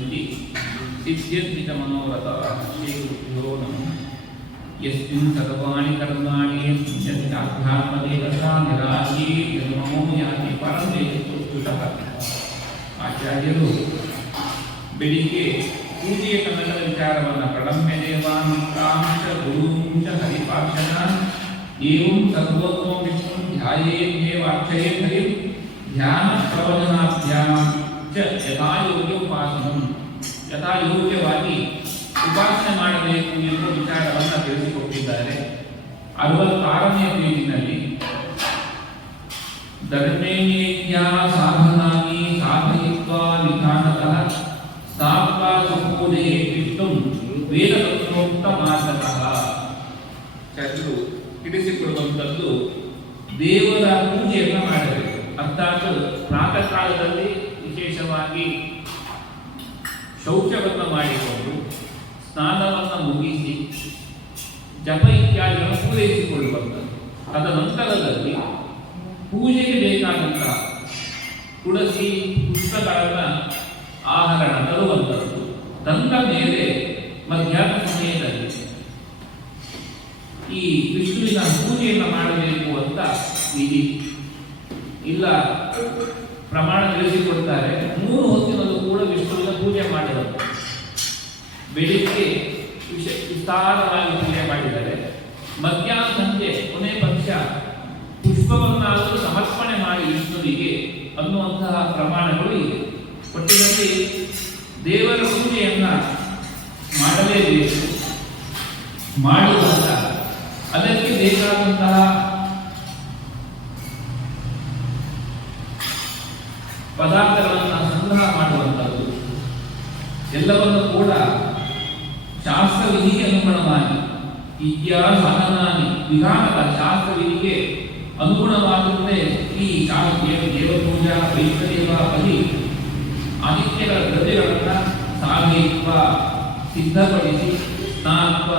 भविष्यन्ति सिद्ध्यन्ति च मनोरथाः श्रीगुरुभ्यो नमः। यस्मिन् सर्वाणि कर्माणि सिद्ध्यन्ति आध्यात्मदेवता निराशी निर्ममो याति परमेश्वरः। ಆಚಾರ್ಯರು ಬೆಳಿಗ್ಗೆ ಪೂಜೆಯ ಕನ್ನಡದ ವಿಚಾರವನ್ನು ಪ್ರಣಮ್ಯ ದೇವಾಂಶ ಗುರುಂಶ ಹರಿಪಾಕ್ಷನ ಏವಂ ಸರ್ವೋತ್ತಮ ವಿಷ್ಣು ಧ್ಯಾಯೇನ್ಯೇವ ಅರ್ಚಯೇತ್ ಹರಿಂ ಧ್ಯಾನ ಪ್ರವಚನಾಭ್ಯಾಂ ಚ ಯಥಾಯೋಗ್ಯ ಉಪಾಸನಂ ಯಥಾಯೋಗ್ಯವಾಗಿ ಉಪಾಸನೆ ಮಾಡಬೇಕು ಎಂಬ ವಿಚಾರವನ್ನು ತಿಳಿಸಿಕೊಟ್ಟಿದ್ದಾರೆ. 66ನೇ ಪೇಜಿನಲ್ಲಿ ಧರ್ಮೇಣ್ಯೇಜ್ಞಾ ಸಾಧನಾನಿ ಸಾಧಯಿತ್ವಾ ವಿಧಾನತಃ ಸ್ಥಾಪ್ವಾ ಸಂಪೂಜೆಯೇ ವಿಷ್ಣುಂ ವೇದತತ್ವೋಕ್ತ ಮಾರ್ಗತಃ. ಚರ್ಚು ತಿಳಿಸಿಕೊಡುವಂಥದ್ದು ದೇವರ ಪೂಜೆಯನ್ನು ಮಾಡಬೇಕು. ಅರ್ಥಾತ್ ಪ್ರಾತಃ ಕಾಲದಲ್ಲಿ ವಿಶೇಷವಾಗಿ ಶೌಚವನ್ನು ಮಾಡಿಕೊಂಡು ಸ್ನಾನವನ್ನು ಮುಗಿಸಿ ಜಪ ಇತ್ಯಾದಿಗಳನ್ನು ಪೂರೈಸಿಕೊಳ್ಳುವಂಥದ್ದು. ತದನಂತರದಲ್ಲಿ ಪೂಜೆಗೆ ಬೇಕಾದಂತಹ ತುಳಸಿ ಪುಷ್ಪಗಳನ್ನು ಆಹರಣ ತರುವಂಥದ್ದು. ತಂದ ಮೇಲೆ ಮಧ್ಯಾಹ್ನ ಸಮಯದಲ್ಲಿ ಈ ವಿಷ್ಣುವಿನ ಪೂಜೆಯನ್ನು ಮಾಡಬೇಕು ಅಂತ ವಿಧಿ ಇಲ್ಲ. ಪ್ರಮಾಣ ತಿಳಿಸಿಕೊಡ್ತಾರೆ. 3 ಹೊತ್ತಿನಲ್ಲೂ ಕೂಡ ವಿಷ್ಣುವಿನ ಪೂಜೆ ಮಾಡಬೇಕು. ಬೆಳಿಗ್ಗೆ ವಿಸ್ತಾರವಾಗಿ ಪೂಜೆ ಮಾಡಿದರೆ ಮಧ್ಯಾಹ್ನ ಸಂಜೆ ಕೊನೆ ಪಕ್ಷ ಪುಷ್ಪವನ್ನಾದರೂ ಸಮರ್ಪಣೆ ಮಾಡಿ ವಿಷ್ಣುವಿಗೆ ಅನ್ನುವಂತಹ ಪ್ರಮಾಣಗಳು ಇದೆ. ಒಟ್ಟಿನಲ್ಲಿ ದೇವರ ಪೂಜೆಯನ್ನ ಮಾಡಲೇಬೇಕು. ಮಾಡುವಾಗ ಅದಕ್ಕೆ ಬೇಕಾದಂತಹ ಪದಾರ್ಥಗಳನ್ನು ಸಂಗ್ರಹ ಮಾಡುವಂಥದ್ದು ಎಲ್ಲವನ್ನು ಕೂಡ ಶಾಸ್ತ್ರ ವಿಧಿಗೆ ಅನುಗುಣವಾಗಿ ಸಾಧನಾನಿ ವಿಧಾನದ ಶಾಸ್ತ್ರ ವಿಧಿಗೆ ಅನುಗುಣವಾದಂತೆ ಈ ದೇವಪೂಜಾ ವೈಷ್ಣದೇವ ಬಲಿ ಆದಿತ್ಯಗಳ ದ್ರವ್ಯಗಳನ್ನು ಸಾಧಯಿತ್ವ ಸಿದ್ಧಪಡಿಸಿ ಸ್ನಾತ್ವ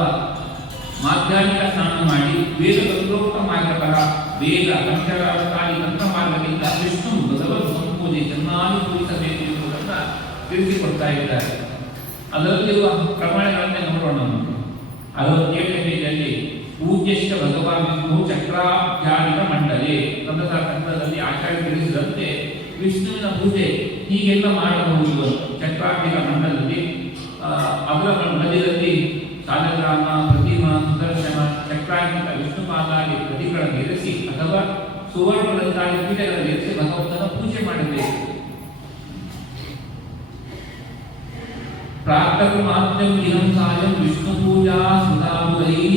ಮಾಧ್ಯಾಹ್ನಿಕ ಸ್ನಾನ ಮಾಡಿ ವೇದ ತತ್ವೋಕ್ತ ಮಾರ್ಗತಃ ವೇದ ಪಂಚರಾತ್ರಾದಿ ತಂತ್ರ ಮಾರ್ಗದಿಂದ ವಿಷ್ಣು ಭಗವತ್ ಸಂಪೂಜೆ ಚೆನ್ನಾಗಿ ಪೂಜಿಸಬೇಕು ಎಂಬುದನ್ನು ತಿಳಿಸಿಕೊಡ್ತಾ ಇದ್ದಾರೆ. ಅದರಲ್ಲಿರುವ ಪ್ರಮಾಣಗಳನ್ನೇ ನೋಡೋಣ. 67ನೇ ಪೇಜಲ್ಲಿ ಪೂಜ್ಯಶ್ಚ ಭಗವಾನ್ ವಿಷ್ಣು ಚಕ್ರಾಭ್ಯಾನಿಕ ಮಂಡಲೆ ತಂತ್ರದಲ್ಲಿ ಆಚಾರ್ಯ ತಿಳಿಸಿದಂತೆ ವಿಷ್ಣುವಿನ ಪೂಜೆ ಹೀಗೆಲ್ಲ ಮಾಡಬಹುದು. ಚಕ್ರಾಭ್ಯಾನಿಕ ಮಂಡಲದಲ್ಲಿ ಅದರ ಮಧ್ಯದಲ್ಲಿ ಸಾಲಗ್ರಾಮ ಪ್ರತಿಮಾ ಸುದರ್ಶನ ಚಕ್ರಾಂಕಿತ ವಿಷ್ಣುಪಾದಾದಿ ಪ್ರತಿಗಳನ್ನು ಇರಿಸಿ ಅಥವಾ ಸುವರ್ಣದಂತಾಗಿ ಪೀಠಗಳನ್ನು ಇರಿಸಿ ಭಗವಂತನ ಪೂಜೆ ಮಾಡಬೇಕು. ಪ್ರಾತಃ ಮಾತ್ಯಂ ದಿನಂ ಸಾಯಂ ವಿಷ್ಣು ಪೂಜಾ ಸುಧಾಮುರೈಃ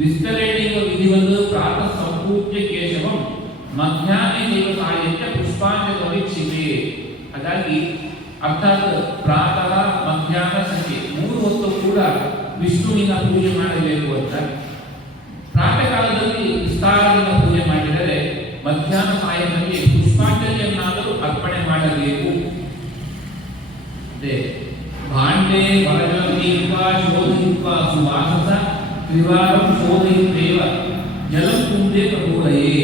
ವಿಸ್ತರಣೆಯ ವಿಧಿವದ್ ಪ್ರಾತಃ ಸಂಪೂಜ್ಯ ಕೇಶವಂ ಮಧ್ಯಾಹ್ನೆ ದೇವ ಸಾಯಂಚ ಪುಷ್ಪಾಂಜಲಿ ವೀಕ್ಷಿತೆ. ಹಾಗಾಗಿ ಅರ್ಥಾತ್ ಪ್ರಾತಃ ಮಧ್ಯಾಹ್ನ ಸಂಜೆ 3 ಹೊತ್ತು ಕೂಡ ವಿಷ್ಣುವಿನ ಪೂಜೆ ಮಾಡಬೇಕು ಅಂತ. ಪ್ರಾತಃ ಕಾಲದಲ್ಲಿ ವಿಸ್ತಾರದಿಂದ ಪೂಜೆ ಮಾಡಿದರೆ ಮಧ್ಯಾಹ್ನ ಸಾಯಂಕಾಲದಲ್ಲಿ ಪುಷ್ಪಾಂಜಲಿಯನ್ನಾದರೂ ಅರ್ಪಣೆ ಮಾಡಬೇಕು. ಭಾಂಡೆ ವರಜಲೀತ್ವಾ ಶೋಧಿತ್ವಾ ಸುವಾಸಸ ತ್ರಿವಾರಂ ಶೋಧಿತ್ವೇವ ಜಲಂ ಕುಂದೆ ಪ್ರಭೂರಯೇ.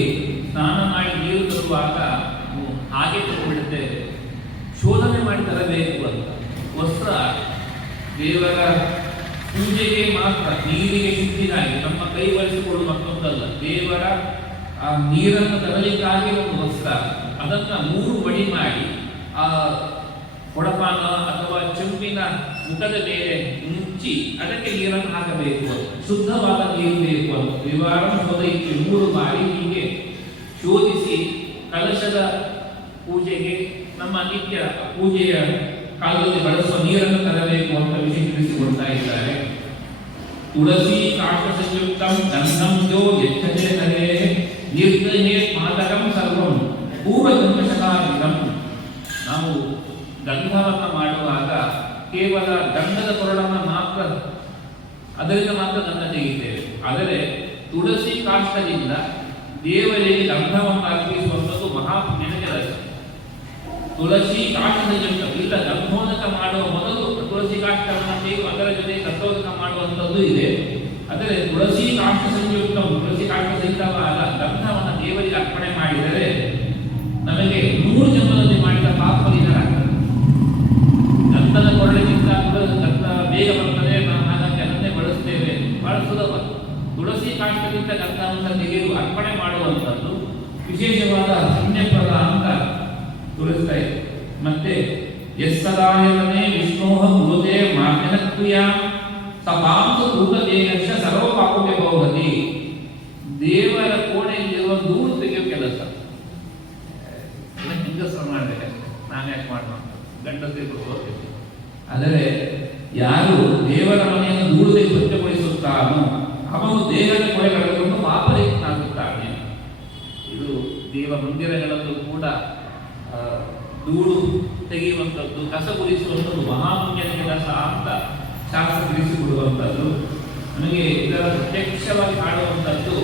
ಸ್ನಾನ ಮಾಡಿ ನೀರು ತರುವಾಗ ಹಾಗೆ ತಗೊಂಡ್ಬಿಡುತ್ತೇವೆ, ಶೋಧನೆ ಮಾಡಿ ತರಬೇಕು ಅಂತ. ವಸ್ತ್ರ ದೇವರ ಪೂಜೆಗೆ ಮಾತ್ರ, ನೀರಿಗೆ ಶುದ್ಧಿಗಾಗಿ ನಮ್ಮ ಕೈ ಬಳಸಿಕೊಳ್ಳುವ ಮತ್ತೊಂದಲ್ಲ. ದೇವರ ಆ ನೀರನ್ನು ತರಲಿಕ್ಕಾಗಿ ಒಂದು ವಸ್ತ್ರ, ಅದನ್ನು 3 ಬಡಿ ಮಾಡಿ ಆ ಕೊಡಪಾನ ಅಥವಾ ಚೆಂಪಿನ ಮುಖದ ಮೇಲೆ ಮುಚ್ಚಿ ಅದಕ್ಕೆ ನೀರನ್ನು ಹಾಕಬೇಕು. ಶುದ್ಧವಾದ ನೀರು ಬೇಕು ಅಂತ ವಿವಾರ ಶೋಧಕ್ಕೆ 3 ಬಾರಿ ಹೀಗೆ ಶೋಧಿಸಿ ಕಲಶದ ಪೂಜೆಗೆ ನಮ್ಮ ನಿತ್ಯ ಪೂಜೆಯ ಕಾಲದಲ್ಲಿ ಬಳಸುವ ನೀರನ್ನು ತರಬೇಕು ಅಂತ ವಿಷಯ ತಿಳಿಸಿಕೊಡ್ತಾ ಇದ್ದಾರೆ. ತುಳಸಿ ಕಾಷ್ಟ ಸಂಯುಕ್ತಂ ಗಂಧಂ ಯೋ ಯಚ್ಛತೆ ಹರೇ ನಿರ್ದಹೇ ಮಾತಕಂ ಸರ್ವಂ ಪೂರ್ವಜನ್ಮಶತಾಧಿಕಂ. ನಾವು ಗಂಧವನ್ನು ಮಾಡುವಾಗ ಕೇವಲ ಗಂಧದ ಕೊರಡನ್ನು ಮಾತ್ರ, ಅದರಿಂದ ಮಾತ್ರ ಗಂಧ ತೆಗೆಯುತ್ತೇವೆ. ಆದರೆ ತುಳಸಿ ಕಾಷ್ಟದಿಂದ ದೇವರಿಗೆ ಗಂಧವನ್ನು ಅರ್ಪಿಸುವಂಥದ್ದು ಮಹಾಪುಣ್ಯದ ಕೆಲಸ. ತುಳಸಿ ಕಾಷ್ಟದ ಜೊತೆ ಇಲ್ಲ ಗಂಧೋದಕ ಮಾಡುವ ಮೊದಲು ತುಳಸಿ ಕಾಷ್ಟವನ್ನು ತೆಗೆದು ಅದರ ಜೊತೆ ಗಂಧೋದಕ ಮಾಡುವಂಥದ್ದು ಇದೆ. ಆದರೆ ತುಳಸಿ ಕಾಷ್ಟ ಸಂಯುಕ್ತ ತುಳಸಿ ಕಾಷ್ಟ ಸಹಿತವಾದ ಗಂಧವನ್ನು ದೇವರಿಗೆ ಅರ್ಪಣೆ ಮಾಡಿದರೆ ನಮಗೆ 100 ಜನ್ಮದಲ್ಲಿ ಮಾಡಿದ ಪಾಪ ಪರಿಹಾರ ಆಗ್ತದೆ. ಗಂಧದ ಕೊಡ ಇರ್ತಕ್ಕಂಥ ದೇವರು ಅರ್ಪಣೆ ಮಾಡುವಂಥದ್ದು ವಿಶೇಷವಾದ ಪುಣ್ಯಪ್ರದ ಅಂತ ತೋರಿಸ್ತಾ ಇದೆ. ಮತ್ತೆ ಯಸ್ಸದಾಯತನೇ ವಿಷ್ಣೋಹ ಗುರುದೇ ಮಾರ್ಗನ ಕ್ರಿಯಾ ಸಪಾಂಸ ಭೂತದೇಹಶ ಸರ್ವ ಪಾಪಕ್ಕೆ ಬಹುಗತಿ. ದೇವರ ಕೋಣೆಯಲ್ಲಿರುವ ಧೂಳು ತೆಗೆಯೋ ಕೆಲಸ ಹೆಂಗಸರು ಮಾಡಬೇಕು, ನಾನು ಯಾಕೆ ಮಾಡೋಣ, ಗಂಡಸೇ ಗೊತ್ತಿತ್ತು. ಆದರೆ ಯಾರು ದೇವರ ಮನೆಯನ್ನು ಧೂಳು ತೆಗೆದು ಸ್ವಚ್ಛಗೊಳಿಸುತ್ತಾನೋ ಅವನು ದೇಹದ ಕೊಳೆಗಳನ್ನು ಪಾಪರಹಿತನಾಗುತ್ತಾನೆ. ಇದು ದೇವ ಮಂದಿರಗಳಲ್ಲೂ ಕೂಡ ಧೂಳು ತೆಗೆಯುವಂಥದ್ದು, ಕಸ ಗುಡಿಸುವಂಥದ್ದು ಮಹಾಪುಣ್ಯದ ಕೆಲಸ ಅಂತ ಶಾಸ್ತ್ರ ತಿಳಿಸಿಕೊಡುವಂಥದ್ದು. ನನಗೆ ಇದರ ಪ್ರತ್ಯಕ್ಷವಾಗಿ ಕಾಣುವಂಥದ್ದು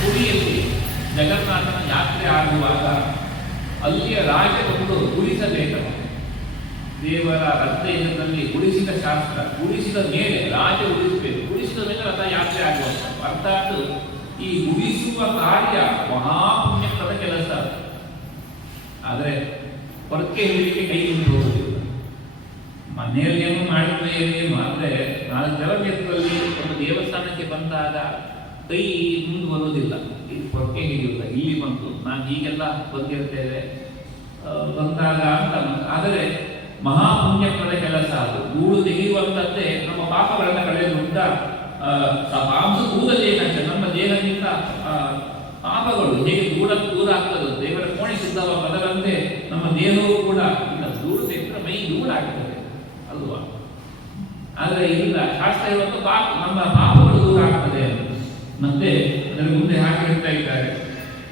ಪುರಿಯಲ್ಲಿ ಜಗನ್ನಾಥನ ಯಾತ್ರೆ ಆಗುವಾಗ ಅಲ್ಲಿಯ ರಾಜ ಒಂದು ಗುಡಿಸಬೇಕು. ದೇವರ ರಥದಲ್ಲಿ ಗುಡಿಸಿದ ಶಾಸ್ತ್ರ, ಗುಡಿಸಿದ ಮೇಲೆ ರಾಜ ಉಳಿಸಬೇಕು, ಗುಡಿಸಿದ ಮೇಲೆ ರಥ ಯಾತ್ರೆ ಆಗುವಂಥದ್ದು. ಅರ್ಥಾತ್ ಈ ಗುಡಿಸುವ ಕಾರ್ಯ ಮಹಾಪುಣ್ಯಪ್ರದ ಕೆಲಸ. ಆದರೆ ಹೊರಕ್ಕೆ ಹೇಳಿಕೆ ಕೈ ಮುಂದೆ ಹೋಗುವುದಿಲ್ಲ. ಮನೆಯಲ್ಲಿ ಏನು ಮಾಡಿದ್ರೆ ಮಾತ್ರ ನಾಲ್ಕು ಜಲಕ್ಷೇತ್ರದಲ್ಲಿ ಒಂದು ದೇವಸ್ಥಾನಕ್ಕೆ ಬಂದಾಗ ಕೈ ಮುಂದೆ ಬರುವುದಿಲ್ಲ, ಇದು ಹೊರಕೆ ಹಿಡಿಯುವುದಿಲ್ಲ. ಇಲ್ಲಿ ಬಂತು, ನಾನು ಹೀಗೆಲ್ಲ ಬಂದಿರ್ತೇವೆ ಬಂದಾಗ ಅಂತ. ಆದರೆ ಮಹಾಪುಣ್ಯಪ್ರದ ಕೆಲಸ ಅದು. ಧೂಳು ತೆಗೆಯುವಂಥದ್ದೇ ನಮ್ಮ ಪಾಪಗಳನ್ನು ಕಳೆಯುವಂತ ಮಾಂಸ ಕೂದಲೇ ಕಷ್ಟ. ನಮ್ಮ ದೇಹದಿಂದ ಪಾಪಗಳು ಹೇಗೆ ದೂರ ಆಗ್ತದೆ, ದೇವರ ಕೋಣೆ ಸಿದ್ಧವಾಗದಂತೆ ನಮ್ಮ ದೇಹವೂ ಕೂಡ ಇಲ್ಲ, ಧೂಳು ತೆಗೆದ್ರೆ ಮೈ ಧೂಳಾಗ್ತದೆ ಅಲ್ವಾ. ಆದರೆ ಇಲ್ಲ, ಶಾಸ್ತ್ರ ಹೇಳುವಂತ ನಮ್ಮ ಪಾಪಗಳು ದೂರ ಆಗ್ತದೆ. ಮತ್ತೆ ಅದರ ಮುಂದೆ ಹಾಗೆ ಹೇಳ್ತಾ ಇದ್ದಾರೆ,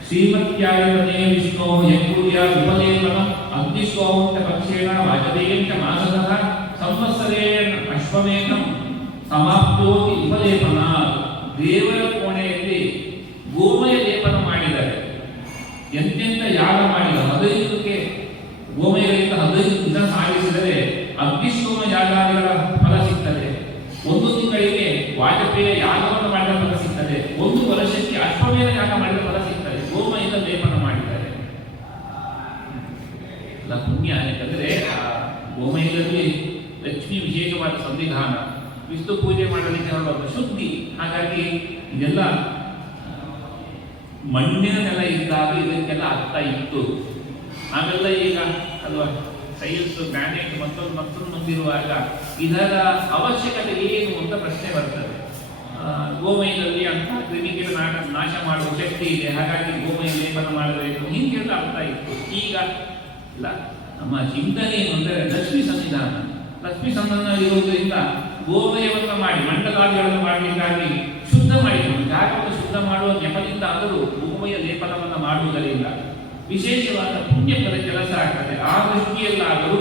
ಶ್ರೀಮತ್ಯಾಯತನೇ ವಿಷ್ಣೋ ಯಕೂರ್ಯ ಉಪಲೇಪನ ಅಗ್ನಿಸ್ವಾಂತ ಪಕ್ಷೇಣ ವಾಜಪೇಯಂಚ ಮಾಸದಃ ಸಂವತ್ಸರೇಣ ಅಶ್ವಮೇಧಂ ಸಮಾಪ್ಯೋತಿ ಉಪಲೇಪನ. ದೇವರ ಕೋಣೆಯಲ್ಲಿ ಗೋಮಯ ಲೇಪನ ಮಾಡಿದ್ದಾರೆ. ಎಂತೆಂಥ ಯಾಗ ಮಾಡಿದ 15ಕ್ಕೆ ಗೋಮಯಗಳಿಂದ 15 ದಿನ ಸಾಗಿಸಿದರೆ ಅಗ್ನಿಶೋಮ ಯಾಗಾದಿಗಳ ಫಲ ಸಿಗ್ತದೆ. 1 ತಿಂಗಳಿಗೆ ವಾಜಪೇಯ ಯಾಗವನ್ನು ಮಾಡಿದ ಫಲ ಸಿಗ್ತದೆ. 1 ವರ್ಷಕ್ಕೆ ಅಶ್ವಮೇಧ ಯಾಗ ಮಾಡಿದ ಫಲ ಸಿಗ್ತದೆ. ಗೋಮಯದ ಲೇಪನ ಮಾಡಿದ್ದಾರೆ. ಅಲ್ಲ ಪುಣ್ಯ. ಯಾಕಂದ್ರೆ ಆ ಗೋಮಯದಲ್ಲಿ ಲಕ್ಷ್ಮಿ ವಿಶೇಷವಾದ ಸಂವಿಧಾನ, ವಿಷ್ಣು ಪೂಜೆ ಮಾಡಲಿಕ್ಕೆ ಹೊರಡುವ ಶುದ್ಧಿ. ಹಾಗಾಗಿ ಇದೆಲ್ಲ ಮಣ್ಣಿನ ನೆಲ ಇದ್ದಾಗ ಇದಕ್ಕೆಲ್ಲ ಅರ್ಥ ಇತ್ತು. ನಾವೆಲ್ಲ ಈಗ ಅಲ್ವಾ ಟೈಲ್ಸ್, ಗ್ರಾನೈಟ್ ಮತ್ತೊಂದು ಬಂದಿರುವಾಗ ಇದರ ಅವಶ್ಯಕತೆ ಏನು ಅಂತ ಪ್ರಶ್ನೆ ಬರ್ತದೆ. ಗೋಮಯದಲ್ಲಿ ಅಂತ ಕ್ರಿಮಿಕೀಟ ನಾಶ ಮಾಡುವ ಶಕ್ತಿ ಇದೆ, ಹಾಗಾಗಿ ಗೋಮಯ ಲೇಪನ ಮಾಡಬೇಕು, ಹಿಂಗೆಲ್ಲ ಅರ್ಥ ಇತ್ತು. ಈಗ ಇಲ್ಲ, ನಮ್ಮ ಚಿಂತನೆ ಏನು ಅಂದರೆ ಲಕ್ಷ್ಮೀ ಸನ್ನಿಧಾನ. ಲಕ್ಷ್ಮೀ ಸನ್ನಿಧಾನ ಇರುವುದರಿಂದ ಗೋಮಯವನ್ನು ಮಾಡಿ ಮಂಡಲಾದಿಗಳನ್ನು ಮಾಡಲಿಕ್ಕಾಗಿ ಶುದ್ಧ ಮಾಡಿಕೊಂಡು ಜಾಗವನ್ನು ಶುದ್ಧ ಮಾಡುವ ನೆಪದಿಂದ ಆದರೂ ಗೋಮಯ ಲೇಪನವನ್ನು ಮಾಡುವುದರಿಂದ ವಿಶೇಷವಾದ ಪುಣ್ಯಪದ ಕೆಲಸ ಆಗ್ತದೆ. ಆ ದೃಷ್ಟಿಯಲ್ಲಾದರೂ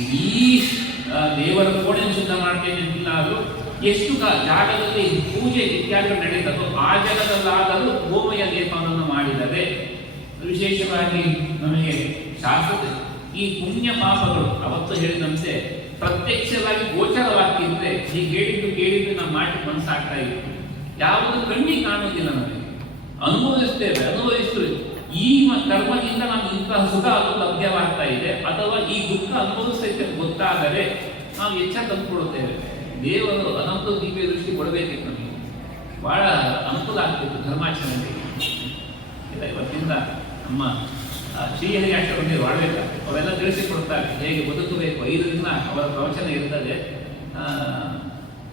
ಇಡೀ ದೇವರ ಕೋಣೆಯನ್ನು ಶುದ್ಧ ಮಾಡ್ತೇನೆ ಅಂತಿಲ್ಲಾದರೂ ಎಷ್ಟು ಜಾಗದಲ್ಲಿ ಪೂಜೆ ಇತ್ಯಾದಿಗಳು ನಡೆಯುತ್ತದೋ ಆ ಜಾಗದಲ್ಲಾದರೂ ಗೋಮಯ ಲೇಪನವನ್ನು ಮಾಡಿದರೆ ವಿಶೇಷವಾಗಿ ನಮಗೆ ಶಾಸ್ತ್ರ ಈ ಪುಣ್ಯ ಪಾಪಗಳು ಅವತ್ತು ಹೇಳಿದಂತೆ ಪ್ರತ್ಯಕ್ಷವಾಗಿ ಗೋಚರವಾಗ್ತಿದ್ರೆ ಹೀಗೆ ಕೇಳಿದ್ದು ನಾವು ಮಾಡಿ ಮನಸ್ಸಾಗ್ತಾ ಇತ್ತು. ಯಾವುದು ಕಣ್ಣಿಗೆ ಕಾಣುವುದಿಲ್ಲ, ನಮಗೆ ಅನುಭವಿಸ್ತೇವೆ. ಈ ಕರ್ಮದಿಂದ ನಮ್ಗೆ ಇಂತಹ ಸುಖ ಅದು ಲಭ್ಯವಾಗ್ತಾ ಇದೆ ಅಥವಾ ಈ ದುಃಖ ಅನುಭವಿಸ್ತೈತೆ ಗೊತ್ತಾದರೆ ನಾವು ಎಚ್ಚರ ತಂದುಕೊಡುತ್ತೇವೆ. ದೇವರು ಅನಂತ ದಿವ್ಯ ದೃಷ್ಟಿ ಕೊಡಬೇಕಿತ್ತು, ನಮಗೆ ಬಹಳ ಅನುಕೂಲ ಆಗ್ತಿತ್ತು ಧರ್ಮಾಚರಣೆಗೆ. ಇವತ್ತಿಂದ ನಮ್ಮ ಶ್ರೀಹರಿ ಅಷ್ಟೊಂದು ಮಾಡಬೇಕು, ಅವೆಲ್ಲ ತಿಳಿಸಿಕೊಡ್ತಾರೆ ಹೇಗೆ ಬದುಕಬೇಕು. 5 ದಿನ ಅವರ ಪ್ರವಚನ ಇರ್ತದೆ,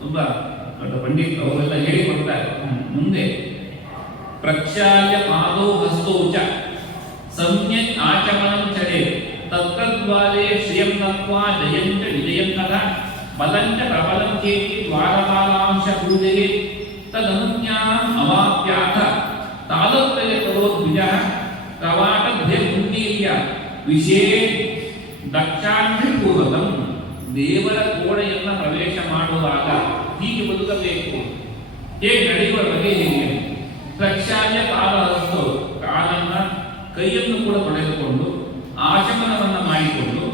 ತುಂಬ ದೊಡ್ಡ ಪಂಡಿತ್ ಅವರೆಲ್ಲ ಹೇಳಿಕೊಡ್ತಾರೆ. ಮುಂದೆ ಪ್ರಕ್ಷಾಲ್ಯ ಪಾದೋ ಹಸ್ತೌಚ ಸಮ್ಯಕ್ ಆಚಮನಂ ಚರೆ ತತ್ತದ್ವಾರೇ ಶ್ರಿಯಂ ನತ್ವಾ ಜಯಂಚ ವಿಜಯಂತಃ ಬಲಂಚ ಪ್ರಬಲಂ ಚೇತಿ ದ್ವಾರಪಾಲಾಂಶ ಕೂದೆಗೆ ತದನುಜ್ಞಾನಂ ಅವಾಪ್ಯಾಥ ತಾಲತ್ರಯ ಕರೋದ್ವಿಜಃ ಕವಾಟಭ್ಯ ಪುಣ್ಯೀಯ ವಿಶೇಷ ದಕ್ಷಾಂಠಪೂರ್ವಕಂ. ದೇವರ ಕೋಣೆಯನ್ನ ಪ್ರವೇಶ ಮಾಡುವಾಗ ಹೀಗೆ ಬದುಕಬೇಕು. ಹೇಗೆ ನಡೆಯುವ ಬಗೆ ಹೇಗೆ? ಪ್ರಕ್ಷಾಲ್ಯ ಪಾದಹಸ್ತು, ಕಾಲನ್ನ ಕೈಯನ್ನು ಕೂಡ ತೊಳೆದುಕೊಂಡು ಆಚಮನವನ್ನು ಮಾಡಿಕೊಂಡು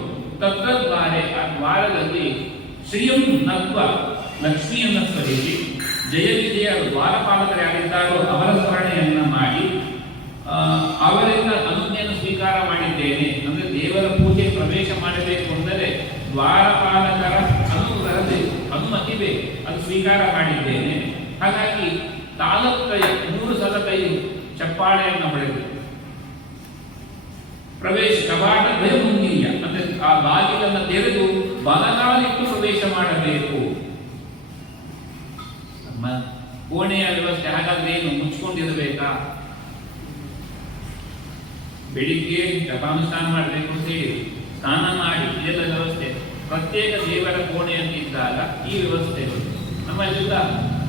ತತ್ತದ್ವಾರೆ ಆ ದ್ವಾರದಲ್ಲಿ ಶ್ರೀಯಂ ನತ್ವ ಲಕ್ಷ್ಮಿಯನ್ನು ಸ್ಮರಿಸಿ ಜಯ ವಿಜಯ ದ್ವಾರಪಾಲಕರಾಗಿದ್ದಾರೋ ಅವರ ಸ್ಮರಣೆಯನ್ನ ಮಾಡಿ ಅವರಿಂದ ಅನುಜ್ಞೆಯನ್ನು ಸ್ವೀಕಾರ ಮಾಡಿದ್ದೇನೆ. ಅಂದರೆ ದೇವರ ಪೂಜೆ ಪ್ರವೇಶ ಮಾಡಬೇಕು ಅಂದರೆ ದ್ವಾರಪಾಲಕರ ಅನುಮತಿ ಬೇಕು, ಅದು ಸ್ವೀಕಾರ ಮಾಡಿದ್ದೇನೆ. ಹಾಗಾಗಿ ತಾಲತ್ರಯ 3 ಸಲ ಕೈ ಚಪ್ಪಾಳೆಯನ್ನು ಹೊಡೆದು ಪ್ರವೇಶ ಕವಾಟ ಮುಂದೀಯ ಅಂದ್ರೆ ಆ ಬಾಗಿಲನ್ನು ತೆರೆದು ಬಲಗಾಲಿಟ್ಟು ಪ್ರವೇಶ ಮಾಡಬೇಕು. ಕೋಣೆಯ ವ್ಯವಸ್ಥೆ ಹಾಗಾದ್ರೆ ಏನು ಮುಚ್ಕೊಂಡಿರಬೇಕಾ? ಬೆಳಿಗ್ಗೆ ಜಪಾನುಷ್ಠಾನ ಮಾಡಬೇಕು ಅಂತ ಹೇಳಿ ಸ್ನಾನ ಮಾಡಿ ಇದೆಲ್ಲ ವ್ಯವಸ್ಥೆ. ಪ್ರತ್ಯೇಕ ದೇವರ ಕೋಣೆ ಅಂತಿದ್ದಾಗ ಈ ವ್ಯವಸ್ಥೆ ನಮ್ಮಲ್ಲೆಲ್ಲ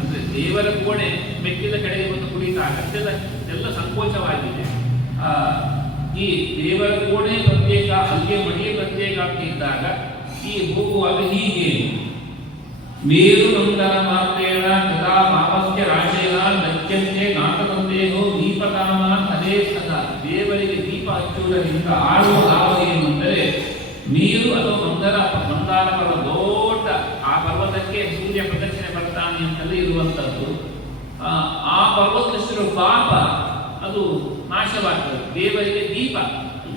ಅಂದ್ರೆ ದೇವರ ಕೋಣೆ ಮೆಟ್ಟಿದ ಕಡೆಗೆ ಒಂದು ಕುಳಿತಾಗ ಎಲ್ಲ ಸಂಕೋಚವಾಗಿದೆ. ಈ ದೇವರ ಕೋಣೆ ಪ್ರತ್ಯೇಕ, ಅಲ್ಲಿಗೆ ಮಡಿಯ ಪ್ರತ್ಯೇಕ ಅಂತಿದ್ದಾಗ ಈ ಹೋಗುವಾಗ ಹೀಗೆ ಮೇರು ನಂತರ ಮಾತ್ರೇಣ ತಥಾ ಭಾವಸ್ಯ ರಾಶೇನ ನಚ್ಯಂತೆ ನಾಟಕಂತೇನೋ ದೀಪಕಾಮ ಅದೇ ಸದಾ. ದೇವರಿಗೆ ದೀಪ ಹಚ್ಚುವುದರಿಂದ ಆಳುವ ಭಾವ ಏನು ಅಂದರೆ ನೀರು ಅಥವಾ ಮಂದಾರ ಪರ್ವತ ದೊಡ್ಡ ಆ ಪರ್ವತಕ್ಕೆ ಸೂರ್ಯ ಪ್ರದಕ್ಷಿಣೆ ಬರ್ತಾನೆ ಅಂತಲೇ ಇರುವಂಥದ್ದು. ಆ ಪರ್ವತದಷ್ಟಿರುವ ಪಾಪ ಅದು ನಾಶವಾಗ್ತದೆ. ದೇವರಿಗೆ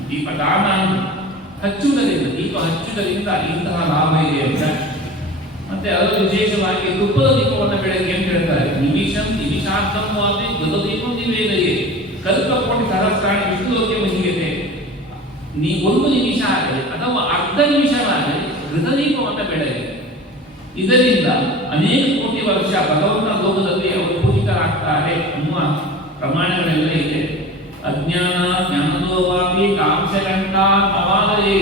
ದೀಪ ದಾನ ಹಚ್ಚುವುದರಿಂದ, ದೀಪ ಹಚ್ಚುವುದರಿಂದ ಇಂತಹ ಲಾಭ ಇದೆ ಅಂತ. ಮತ್ತೆ ಅದರ ವಿಶೇಷವಾಗಿ ತುಪ್ಪದ ದೀಪವನ್ನು ಬೆಳಗ್ಗೆ ಅಂತ ಹೇಳ್ತಾರೆ. ನಿಮಿಷಾರ್ಥಂ ವಾಪಿ ಗತದೀಪಂ ನಿವೇದಯೇ ಕಲ್ಪಕೋಟಿ ಸಹಸ್ರಾಣಿ ವಿಷ್ಣುಲೋಕೆ ಮಹಿಯತೆ. ನೀ 1 ನಿಮಿಷ ಆಗಲಿ ಅಥವಾ ಅರ್ಧ ನಿಮಿಷವಾಗಲಿ ಘೃತದೀಪವನ್ನು ಬೆಳಗ್ಗೆ. ಇದರಿಂದ ಅನೇಕ ಕೋಟಿ ವರ್ಷ ಭಗವಂತನ ಲೋಕದಲ್ಲಿ ಅವರು ಪೂಜಿತರಾಗ್ತಾರೆ ಅನ್ನುವ ಪ್ರಮಾಣಗಳೆಲ್ಲ ಇದೆ. ಅಜ್ಞಾನ ಜ್ಞಾನದೋವಾಪಿ ಕಾಂಶಗಂಟ ಅವಾದಯೇ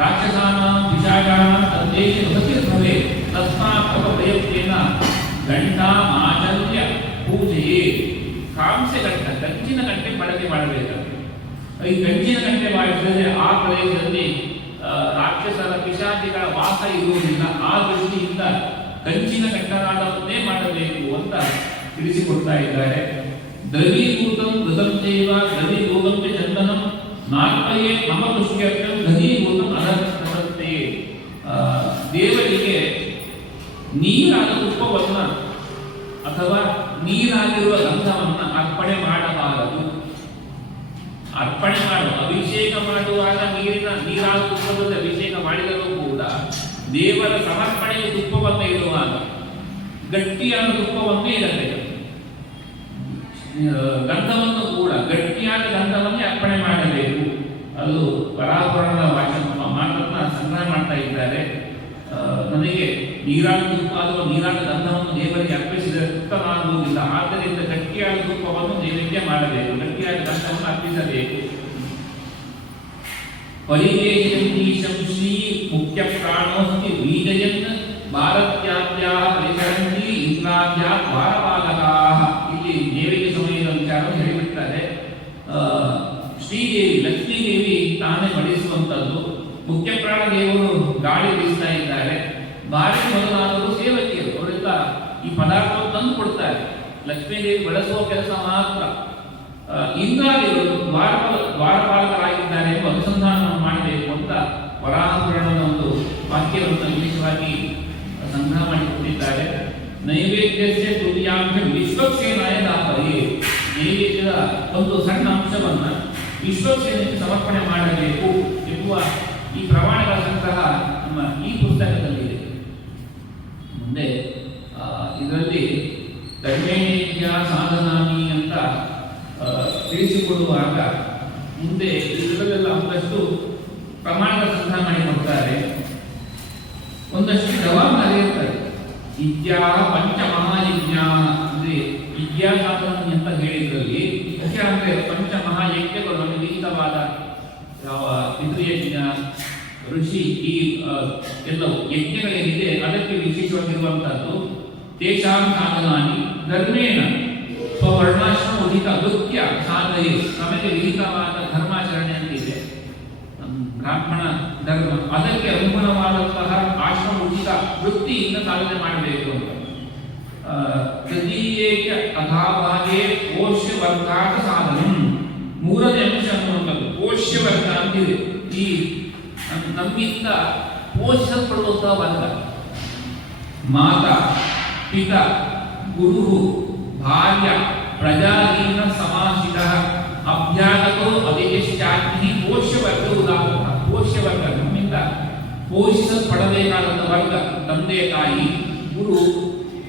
ರಾಕ್ಷಸಾನಾಂ ಪಿಶಾಚಾನಾಂ ತದ್ದೇಶಿ ಭಕ್ತಿರ್ಭವೆ ತಸ್ಮಾತ್ ಪ್ರಯತ್ನೇನ ಗಂಟಾಮಾಚರ್ಯ ಪೂಜೆಯೇ. ಕಾಂಸ್ಯಗಂಟ ಕಂಚಿನ ಗಂಟೆ ಬಳಕೆ ಮಾಡಬೇಕಾಗುತ್ತೆ. ಈ ಕಂಚಿನ ಗಂಟೆ ಮಾಡಿದರೆ ಆ ಪ್ರದೇಶದಲ್ಲಿ ರಾಕ್ಷಸರ ಪಿಶಾಚಿಗಳ ವಾಸ ಇರುವುದಿಲ್ಲ. ಆ ದೃಷ್ಟಿಯಿಂದ ಕಂಚಿನ ಗಂಟನಾದವನ್ನೇ ಮಾಡಬೇಕು ಅಂತ ತಿಳಿಸಿಕೊಡ್ತಾ ಇದ್ದಾರೆ. ದ್ರವೀಭೂತಂ ಋತಂಚೈವ ದ್ರವೀಭೂತಂ ಚಂದನಂ ನಾಲ್ಕಯೇ ಮಮ ಪುಷ್ಟ್ಯರ್ಥಂ ಘನೀಭೂತಂ ಅನರ್ಥವತ್ತೆಯೇ. ದೇವರಿಗೆ ನೀರಾದ ತುಪ್ಪವನ್ನು ಅಥವಾ ನೀರಾಗಿರುವ ಗಂಧವನ್ನು ಅರ್ಪಣೆ ಮಾಡಬಾರದು. ಅರ್ಪಣೆ ಮಾಡುವ ಅಭಿಷೇಕ ಮಾಡುವಾಗ ನೀರಾದ ತುಪ್ಪದಲ್ಲಿ ಅಭಿಷೇಕ ಮಾಡಿದರೂ ಕೂಡ ದೇವರ ಸಮರ್ಪಣೆಯ ತುಪ್ಪವನ್ನು ಇರುವಾಗ ಗಟ್ಟಿಯಾದ ತುಪ್ಪವನ್ನೇ ಇಡಬೇಕು. ಗಂಧವನ್ನು ಕೂಡ ಗಟ್ಟಿಯಾದ ಗಂಧವನ್ನೇ ಅರ್ಪಣೆ ಮಾಡಬೇಕು. ಅದು ಪರಾಪುರಾಣದ ಮಾತನ್ನ ಸಂಗ್ರಹ ಮಾಡ್ತಾ ಇದ್ದಾರೆ. ನನಗೆ ನೀರಾದ ತುಪ್ಪ ಅಥವಾ ನೀರಾದ ಗಂಧವನ್ನು ದೇವರಿಗೆ ಅರ್ಪಿಸಿದರೆ ತೃಪ್ತನಾಗುವುದಿಲ್ಲ. ಆದ್ದರಿಂದ ಗಟ್ಟಿಯಾದ ತುಪ್ಪವನ್ನು ನೈವೇದ್ಯ ಮಾಡಬೇಕು, ಗಟ್ಟಿಯಾದ ಗಂಧವನ್ನು ಅರ್ಪಿಸಬೇಕು. ಪರಿವೇಶಂ ಶ್ರೀ ಮುಖ್ಯ ಪ್ರಾಣೋಸ್ತಿ ಬೀಜಯನ್ ಭಾರತ್ಯಾದ್ಯಾ ಪರಿಚರಂತಿ ಇಂದ್ರಾದ್ಯಾ ದ್ವಾರಪಾಲಕಾಃ. ಇಲ್ಲಿ ದೇವಿಗೆ ಸಮಯದ ವಿಚಾರವನ್ನು ಹೇಳಿಬಿಡ್ತಾರೆ. ಶ್ರೀದೇವಿ ಲಕ್ಷ್ಮೀದೇವಿ ತಾನೇ ಬಡಿಸುವಂಥದ್ದು. ಮುಖ್ಯ ಪ್ರಾಣ ದೇವರು ಗಾಳಿ ಬೀಸ್ತಾ ಇದ್ದಾರೆ. ಭಾರಿ ಮೊದಲಾದವರು ಸೇವಕಿಯರು, ಅವರೆಲ್ಲ ಈ ಪದಾರ್ಥವನ್ನು ತಂದು ಕೊಡ್ತಾರೆ. ಲಕ್ಷ್ಮೀದೇವಿ ಬಳಸುವ ಕೆಲಸ ಮಾತ್ರ. ಇಂದ್ರಾದಿಗಳು ದ್ವಾರಪಾಲಕರಾಗಿದ್ದಾರೆ ಎಂಬ ಅನುಸಂಧಾನವನ್ನು ಮಾಡಬೇಕು ಅಂತ ವರಾಹ ಪುರಾಣದ ಒಂದು ವಾಕ್ಯವನ್ನು ವಿಶೇಷವಾಗಿ ಸಂಗ್ರಹ ಮಾಡಿಕೊಂಡಿದ್ದಾರೆ. ನೈವೇದ್ಯಸ್ಯ ತುರ್ಯಾಂಶ ವಿಶ್ವಕ್ಸೇನಾಯ ದಾಪರಿ. ನೈವೇದ್ಯದ ಒಂದು ಸಣ್ಣ ಅಂಶವನ್ನು ವಿಶ್ವಕ್ಸೇನೆಗೆ ಸಮರ್ಪಣೆ ಮಾಡಬೇಕು ಎನ್ನುವ ಈ ಪ್ರಮಾಣಗಳ ಸಂಗ್ರಹ ನಮ್ಮ ಈ ಪುಸ್ತಕದಲ್ಲಿದೆ. ಮುಂದೆ ಇದರಲ್ಲಿ ಧರ್ಮೇಣೇಜ್ಯ ಸಾಧನಾನಿ ಅಂತ ತಿಳಿಸಿಕೊಡುವಾಗ ಮುಂದೆ ಇದರಲ್ಲೆಲ್ಲ ಒಂದಷ್ಟು ಪ್ರಮಾಣದ ಸಂಗ್ರಹ ಮಾಡಿಕೊಡ್ತಾರೆ. ಒಂದಷ್ಟು ಜವಾಬ್ದಾರಿ ಇರ್ತಾರೆ. ವಿದ್ಯಾ ಪಂಚಮಹಾಯಜ್ಞ ಅಂದ್ರೆ ವಿದ್ಯಾ ಸಾಧನ ಅಂತ ಹೇಳಿದ್ರಲ್ಲಿ ವಿದ್ಯಾ ಅಂದ್ರೆ ಪಂಚಮಹಾಯಜ್ಞಗಳು ವಿಹಿತವಾದ ಯಾವ ಪಿತೃಯಜ್ಞ, ಋಷಿ, ಈ ಎಲ್ಲವೂ ಯಜ್ಞಗಳೇನಿದೆ ಅದಕ್ಕೆ ವಿಶೇಷವಾಗಿರುವಂತಹದ್ದು. ತೇಷಾಂ ಸಾಧನಾನಿ ಧರ್ಮೇಣ ಸ್ವವರ್ಣಾಶ್ರಮ ಉದಿತ ವೃತ್ಯ ಸಾಧನೆ. ನಮಗೆ ವಿಹಿತವಾದ ಧರ್ಮಾಚರಣೆ ಅಂತಿದೆ, ಬ್ರಾಹ್ಮಣ ಧರ್ಮ, ಅದಕ್ಕೆ ಅನುಗುಣವಾದಂತಹ ಆಶ್ರಮ ಉಚಿತ ವೃತ್ತಿಯಿಂದ ಸಾಧನೆ ಮಾಡಬೇಕು ಅಂತ. ತೃತೀಯೇಕ ಅಧಾಭಾಗೇ ಪೋಷ್ಯವರ್ಗಾದ ಸಾಧನೆ. ಮೂರನೇ ಅಂಶ ಅನ್ನುವಂಥದ್ದು ಪೋಷ್ಯವರ್ಗ ಅಂತಿದೆ. ಈ ನಮ್ಮಿಂದ ಪೋಷಿಸಲ್ಪಡುವಂತಹ ವರ್ಗ, ಮಾತಾ ಪಿತ ಗುರು ಭಾರ್ಯ ಪ್ರಜಾಧೀನ ಸಮಾಹಿತ ಅಭ್ಯಾಗತೋ ಅವಿಶ್ಚಾಗ್ನಿ ಪೋಷ್ಯವರ್ಗ ಉದಾಹರಣ. ಪೋಷ್ಯವರ್ಗ ನಮ್ಮಿಂದ ಪೋಷಿಸಲ್ಪಡಬೇಕಾದಂಥ ವರ್ಗ, ತಂದೆ ತಾಯಿ, ಗುರು,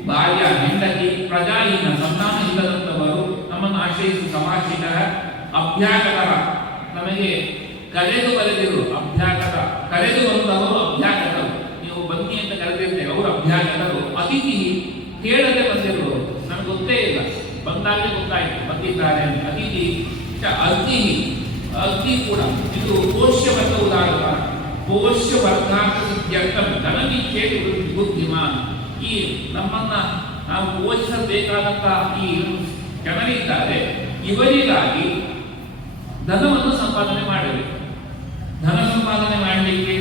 ಭಾರ್ಯ ಹೆಂಡತಿ ಪ್ರಜಾಹೀನ ಸಂತಾನ ಇಲ್ಲದಂತವರು ನಮ್ಮನ್ನು ಆಶ್ರಯಿಸಿ ಸಮಾಶ್ರಿತ ಅಭ್ಯಾಗತರ ನಮಗೆ ಕರೆದು ಬರೆದಿರು ಅಭ್ಯಾಗತ ಕರೆದು ಬಂದವರು ಅಭ್ಯಾಗತರು ನೀವು ಬನ್ನಿ ಅಂತ ಕರೆದಿರ್ತೇವೆ ಅವರು ಅಭ್ಯಾಗತರು ಅತಿಥಿ ಕೇಳದೆ ಬಂದಿರುವರು ನಮ್ಗೆ ಗೊತ್ತೇ ಇಲ್ಲ ಬಂದಾಗಲೇ ಗೊತ್ತಾಯ್ತು ಬಂದಿದ್ದಾರೆ ಅಂತ ಅತಿಥಿ ಅಗ್ನಿ ಕೂಡ ಇದು ಪೋಷ್ಯವರ್ಗ ಉದಾಹರಣ ಪೋಷ್ಯವರ್ಗಾಂತ ಸಿದ್ಧ್ಯರ್ಥಂ ಧನವಿಚ್ಛೇ ಬುದ್ಧಿಮಾನ್ ಈ ನಮ್ಮನ್ನ ನಾವು ಪೋಷಿಸಬೇಕಾದಂತಹ ಈ ಜನರಿದ್ದಾರೆ ಇವರಿಗಾಗಿ ಧನವನ್ನು ಸಂಪಾದನೆ ಮಾಡಬೇಕು ಧನ ಸಂಪಾದನೆ ಮಾಡಲಿಕ್ಕೆ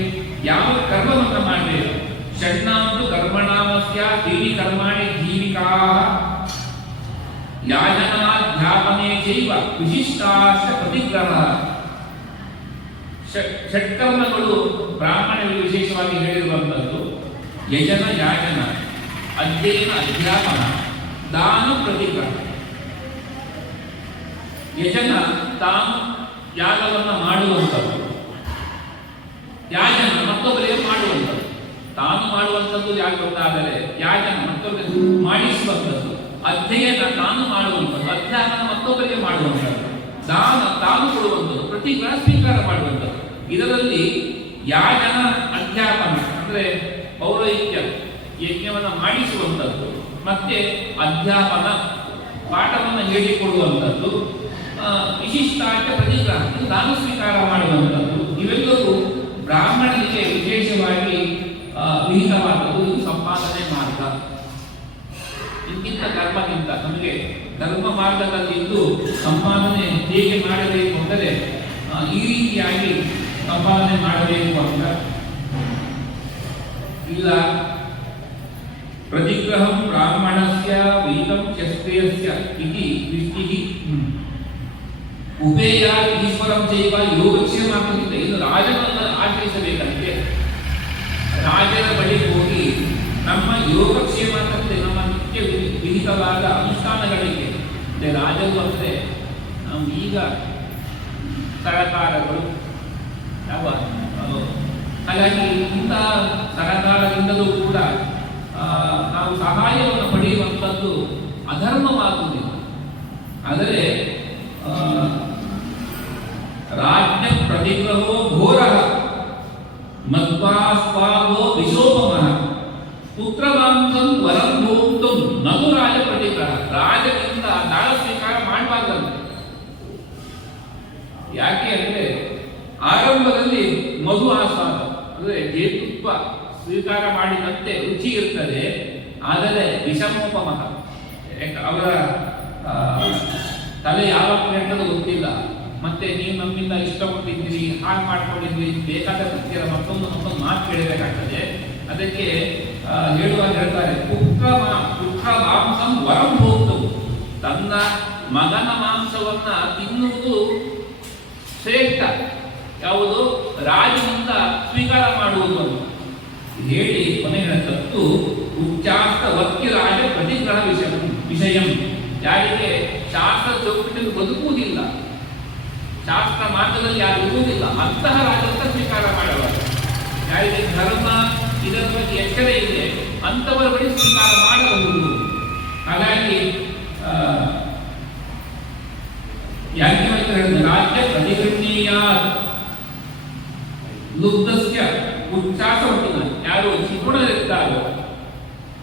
ಯಾವ ಕರ್ಮವನ್ನು ಮಾಡಬೇಕು ಷಡ್ನಾಂತು ಕರ್ಮಣಾಮಸ್ಯ ದೇವಿ ಕರ್ಮಾಣಿ ಜೀವಿಕಾ ಯಾಜನಾಧ್ಯಾಪನೆ ಚೈವ ವಿಶಿಷ್ಟಾಶ್ಚ ಪ್ರತಿಗ್ರಹ ಷಟ್ಕರ್ಮಗಳು ಬ್ರಾಹ್ಮಣರಿಗೆ ವಿಶೇಷವಾಗಿ ಹೇಳಿರುವಂಥದ್ದು ಯಜನ ಯಾಜನ ಅಧ್ಯಯನ ಅಧ್ಯಾಪನ ದಾನ ಪ್ರತಿಗ್ರಹ ಯಜನ ತಾನು ಯಾಗವನ್ನು ಮಾಡುವಂಥದ್ದು ಯಾಜನ ಮತ್ತೊಬ್ಬರಿಗೆ ಮಾಡುವಂಥದ್ದು ತಾನು ಮಾಡುವಂಥದ್ದು ಯಾಕೆ ಗೊತ್ತಾದರೆ ಯಾಜನ ಮತ್ತೊಬ್ಬರಿಗೆ ಮಾಡಿಸುವಂಥದ್ದು ಅಧ್ಯಯನ ತಾನು ಮಾಡುವಂಥದ್ದು ಅಧ್ಯಾಪನ ಮತ್ತೊಬ್ಬರಿಗೆ ಮಾಡುವಂಥದ್ದು ದಾನ ತಾನು ಕೊಡುವಂಥದ್ದು ಪ್ರತಿಗ್ರಹ ಸ್ವೀಕಾರ ಮಾಡುವಂಥದ್ದು ಇದರಲ್ಲಿ ಯಾಜನ ಅಧ್ಯಾಪನ ಅಂದರೆ ಪೌರೋಹಿತ್ಯ ಯಜ್ಞವನ್ನು ಮಾಡಿಸುವಂಥದ್ದು ಮತ್ತೆ ಅಧ್ಯಾಪನ ಪಾಠವನ್ನು ಹೇಳಿಕೊಡುವಂಥದ್ದು ವಿಶಿಷ್ಟಾಂತ ಪ್ರತಿಗ್ರಹ ದಾನ ಸ್ವೀಕಾರ ಮಾಡುವಂಥದ್ದು ಇವೆಲ್ಲವೂ ಬ್ರಾಹ್ಮಣರಿಗೆ ವಿಶೇಷವಾಗಿ ವಿಹಿತವಾದದ್ದು ಇದು ಸಂಪಾದನೆ ಮಾರ್ಗ ಇಂತಿಂತ ಕರ್ಮಕ್ಕಿಂತ ನಮಗೆ ಧರ್ಮ ಮಾರ್ಗದಲ್ಲಿದ್ದು ಸಂಪಾದನೆ ಹೇಗೆ ಮಾಡಬೇಕು ಅಂದರೆ ಈ ರೀತಿಯಾಗಿ ಸಂಪಾದನೆ ಮಾಡಬೇಕು ಅಂತ ಇಲ್ಲ ಪ್ರತಿಗ್ರಹಂ ಬ್ರಾಹ್ಮಣಸ್ಯ ವೀತಂ ಕ್ಷತ್ರಿಯಸ್ಯ ಇತಿ ದೃಷ್ಟಿಃ ಉಪೇಯ ಈಶ್ವರಂ ಚೈವ ಯೋಗಕ್ಷೇಮಾಗ್ತದೆ ಇದು ರಾಜನನ್ನು ಆಚರಿಸಬೇಕಂತೆ ರಾಜರ ಬಳಿ ಹೋಗಿ ನಮ್ಮ ಯೋಗಕ್ಷೇಮ ಅಂತಂತೆ ನಮ್ಮ ನಿತ್ಯ ವಿಹಿತವಾದ ಅನುಷ್ಠಾನಗಳಿಗೆ ಅಂದರೆ ರಾಜರು ಅಂದರೆ ನಾವು ಈಗ ಸರಕಾರಗಳು ಯಾವ ಹಾಗಾಗಿ ಇಂತಹ ಸರಕಾರದಿಂದಲೂ ಕೂಡ ನಾವು ಸಹಾಯವನ್ನು ಪಡೆಯುವಂಥದ್ದು ಅಧರ್ಮವಾಗುವುದಿಲ್ಲ ಆದರೆ ರಾಜ್ಯ ಪ್ರತಿಗ್ರಹೋ ಘೋರ ಮಧ್ವಾಸ್ವಾಗೋ ವಿಶೋಪಮಃ ಪುತ್ರವಾಂಸಂ ವರಂ ಭೋಕ್ತುಂ ನದು ರಾಜ ಪ್ರತಿಗ್ರಹ ರಾಜನಿಂದ ದಾನ ಸ್ವೀಕಾರ ಮಾಡಬಾರ್ದಂತೆ ಯಾಕೆ ಅಂದರೆ ಆರಂಭದಲ್ಲಿ ಮಧು ಆಸ್ವಾದ ಅಂದರೆ ಜೇನುತುಪ್ಪ ಸ್ವೀಕಾರ ಮಾಡಿದಂತೆ ರುಚಿ ಇರ್ತದೆ ಆದರೆ ವಿಷಮೋಪಮಃ ಅವರ ತಲೆ ಯಾವಾಗ ಕೆಟ್ಟದ್ದು ಗೊತ್ತಿಲ್ಲ ಮತ್ತೆ ನೀವು ನಮ್ಮಿಂದ ಇಷ್ಟಪಟ್ಟಿದ್ದೀರಿ ಹಾಗೆ ಮಾಡ್ಕೊಂಡಿದ್ರಿ ಬೇಕಾದ ಸತ್ಯದ ಮತ್ತೊಂದು ಮಾತು ಕೇಳಬೇಕಾಗ್ತದೆ ಅದಕ್ಕೆ ಹೇಳುವಾಗ ಹೇಳ್ತಾರೆ ಪುತ್ರ ಮಾಂಸಂ ವರಂ ಹೋಗ್ತು ತನ್ನ ಮಗನ ಮಾಂಸವನ್ನ ತಿನ್ನುವುದು ಶ್ರೇಷ್ಠ ಯಾವುದು ರಾಜನಿಂದ ಸ್ವೀಕಾರ ಮಾಡುವುದು ಹೇಳಿ ಕೊನೆಯ ತತ್ತು ಉಚ್ಚಾಸ್ತ ವರ್ತಿ ರಾಜ ಪ್ರತಿಗ್ರಹ ವಿಷಯಂ ಯಾರಿಗೆ ಶಾಸ್ತ್ರ ಚೌಕಟ್ಟಲ್ಲಿ ಬದುಕುವುದಿಲ್ಲ ಶಾಸ್ತ್ರ ಮಾರ್ಗದಲ್ಲಿ ಯಾರು ಇರುವುದಿಲ್ಲ ಅಂತಹ ರಾಜಂತ ಸ್ವೀಕಾರ ಮಾಡಬಾರದು ಯಾರಿಗೆ ಧರ್ಮ ಇದರ ಬಗ್ಗೆ ಎಚ್ಚರ ಇದೆ ಅಂತವರ ಬಳಿ ಸ್ವೀಕಾರ ಮಾಡಬಹುದು ಹಾಗಾಗಿ ರಾಜ್ಯ ಪ್ರತಿಗೃಹೀಯ ಲುಬ್ಧಸ್ಯ ಉಚ್ಚಾಸವತ್ತಿನ ಯಾರು ಚಿಗುಣರಿರ್ತಾರೋ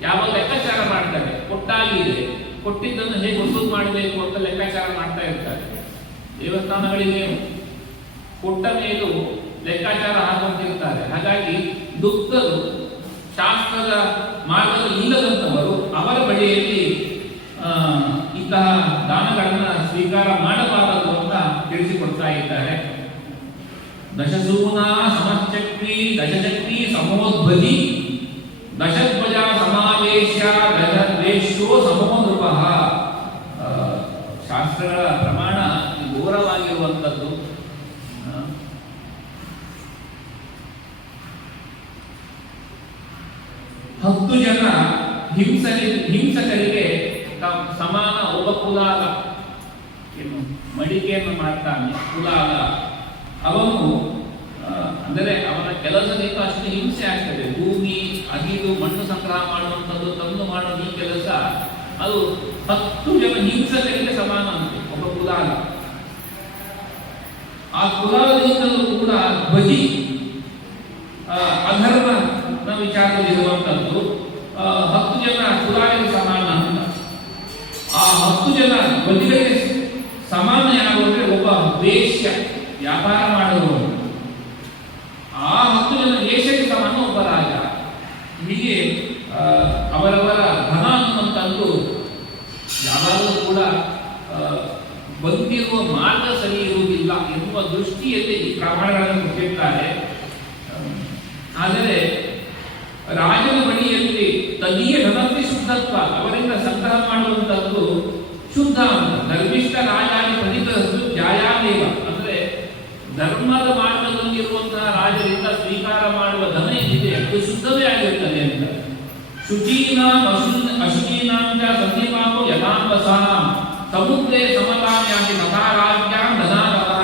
ಯಾವ ಲೆಕ್ಕಾಚಾರ ಮಾಡ್ತಾರೆ ಕೊಟ್ಟಾಗಿದೆ ಕೊಟ್ಟಿದ್ದನ್ನು ಹೇಗೆ ವಸೂಲು ಮಾಡಬೇಕು ಅಂತ ಲೆಕ್ಕಾಚಾರ ಮಾಡ್ತಾ ಇರ್ತಾರೆ ದೇವಸ್ಥಾನಗಳಿಗೆ ಕೊಟ್ಟ ಮೇಲೂ ಲೆಕ್ಕಾಚಾರ ಹಾಕುವಂತಿರ್ತಾರೆ ಹಾಗಾಗಿ ದುಃಖರು ಶಾಸ್ತ್ರದ ಮಾರ್ಗದಲ್ಲಿ ಇಲ್ಲದಂತವರು ಅವರ ಬಳಿಯಲ್ಲಿ ಇಂತಹ ದಾನಗಳನ್ನು ಸ್ವೀಕಾರ ಮಾಡಬಾರದು ಅಂತ ತಿಳಿಸಿಕೊಡ್ತಾ ಇದ್ದಾರೆ ದಶಸೂನ ಸಮಚಕ್ರಿ ದಶಚಕ್ರಿ ಸಮೋದ್ಭಜಿ ದಶಧ್ವಜ ಸಮಾವೇಶ ದಶದ್ವೇಷೋ ಸಮೋ ನೃಪಃ ಶಾಸ್ತ್ರಗಳ ಪ್ರಮಾಣ ಘೋರವಾಗಿರುವಂಥದ್ದು 10 ಜನ ಹಿಂಸಕರಿಗೆ ಸಮಾನ ಒಬ್ಬ ಕುಲಾಲ ಮಡಿಕೆಯನ್ನು ಮಾಡ್ತಾನೆ ಕುಲಾಲ ಅವನು ಅಂದರೆ ಅವನ ಕೆಲಸದಿಂದ ಅಷ್ಟು ಹಿಂಸೆ ಆಗ್ತದೆ ಭೂಮಿ ಅಗಿದು ಮಣ್ಣು ಸಂಗ್ರಹ ಮಾಡುವಂಥದ್ದು ತಂದು ಮಾಡೋದು ಈ ಕೆಲಸ ಅದು 10 ಜನ ಹಿಂಸಕರಿಗೆ ಸಮಾನ ಅಂತೆ ಒಬ್ಬ ಕುಲಾಲ. ಆ ಕುಲಾಲದಿಂದಲೂ ಕೂಡ ಬಜಿ ಅಧರ್ಮನ ವಿಚಾರದಲ್ಲಿರುವಂಥದ್ದು 10 ಜನ ಕುಲಾಲಿಗೆ ಸಮಾನ ಅಂತ. ಆ 10 ಜನ ಬದಿಗಳಿಗೆ ಸಮಾನ ಯಾರು ಅಂದರೆ ಒಬ್ಬ ವೇಶ್ಯ ವ್ಯಾಪಾರ ಮಾಡುವವರು. ಆ 10 ಜನ ವೇಶ್ಯಕ್ಕೆ ಸಮಾನ ಒಬ್ಬ ರಾಜ. ಹೀಗೆ ಅವರವರ ಧನ ಅನ್ನುವಂಥದ್ದು ಯಾವಾಗಲೂ ಕೂಡ ಬಂದಿರುವ ಮಾರ್ಗ ಸರಿ ಇರುವುದಿಲ್ಲ ಎನ್ನುವ ದೃಷ್ಟಿಯಲ್ಲಿ ಈ ಪ್ರಮಾಣಗಳನ್ನು ಕೊಟ್ಟಿರ್ತಾರೆ. ಆದರೆ ರಾಜನ ಬಳಿಯಲ್ಲಿ ತದೀಯ ಧನಕ್ಕೆ ಶುದ್ಧತ್ವ, ಅವರಿಂದ ಸಂಗ್ರಹ ಮಾಡುವಂಥದ್ದು ಶುದ್ಧ ಅಂತ. ಧರ್ಮಿಷ್ಠ ರಾಜಾನಿ ಪ್ರತಿಗ್ರಹದ್ದು ಜಾಯಾದೇವ, ಅಂದರೆ ಧರ್ಮದ ಮಾರ್ಗದಲ್ಲಿರುವಂತಹ ರಾಜರಿಂದ ಸ್ವೀಕಾರ ಮಾಡುವ ಧನ ಏನಿದೆ ಅದು ಶುದ್ಧವೇ ಆಗಿರುತ್ತದೆ ಅಂತ. ಶುಚೀನಾಂ ಅಶುಚೀನಾಂ ಚ ಸಂಧಿಪಾಪೋ ಯಥಾಂಬಸಾಂ ಸಮುದ್ರೇ ಸಮತಾಮ್ಯಾತಿ ತಥಾರಾಜ್ಞಾಂ ಧನಾಗತಃ